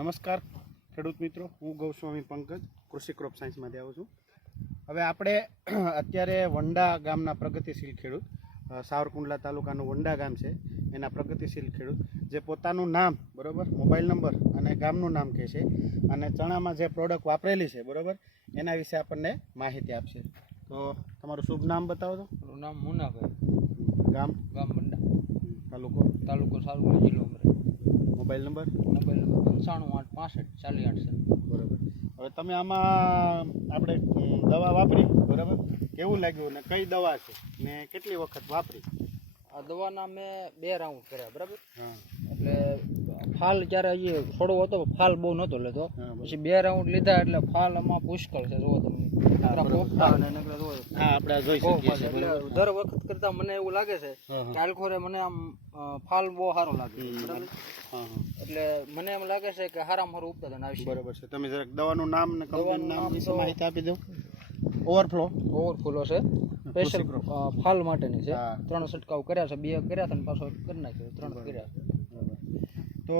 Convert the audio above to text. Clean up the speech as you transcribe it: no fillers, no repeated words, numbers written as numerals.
નમસ્કાર ખેડૂત મિત્રો, હું ગૌસ્વામી પંકજ કૃષિ ક્રોપ સાયન્સમાંથી આવું છું. હવે આપણે અત્યારે વંડા ગામના પ્રગતિશીલ ખેડૂત, સાવરકુંડલા તાલુકાનું વંડા ગામ છે, એના પ્રગતિશીલ ખેડૂત જે પોતાનું નામ, બરાબર, મોબાઈલ નંબર અને ગામનું નામ કહે છે અને ચણામાં જે પ્રોડક્ટ વાપરેલી છે, બરાબર, એના વિશે આપણને માહિતી આપશે. તો તમારું શુભ નામ બતાવો તો. મારું નામ મુનાભાઈ, ગામ વંડા, તાલુકો સાવરકુંડલા, જિલ્લો અમરેલી. Mobile number 95 8 65 40 8. બરાબર. હવે તમે આમાં આપણે દવા વાપરી, બરાબર, કેવું લાગ્યું ને કઈ દવા છે ને કેટલી વખત વાપરી? આ દવાના મેં 2 રાઉન્ડ કર્યા, બરાબર. હા, એટલે ફાલ જ્યારે હજી થોડો હતો, ફાલ બહુ નહોતો લેતો. હા, બરાબર. પછી 2 રાઉન્ડ લીધા એટલે ફાલ આમાં પુષ્કળ છે. જુઓ તમે, પોપટા અને નકરા જુઓ. હા, આપણે આ જોઈ શકીએ છીએ. એટલે દર વખત કરતા મને એવું લાગે છે કે આલખોરે મને આમ ફાલ બહુ સારો લાગે છે, બરાબર. હા, એટલે મને એમ લાગે છે કે સારામાં સારું ઉત્પાદન આવશે. બરાબર છે. તમે જરાક દવાનું નામ ને કંપનીનું નામ વિશે તો માહિતી આપી દો. ઓવરફ્લો ઓવરફુલો છે, સ્પેશિયલ ફાલ માટેની છે. હા. 3 છંટકાવ કર્યા છે, 2 કર્યા હતા અને પાછો કરી નાખ્યો, 3 કર્યા. તો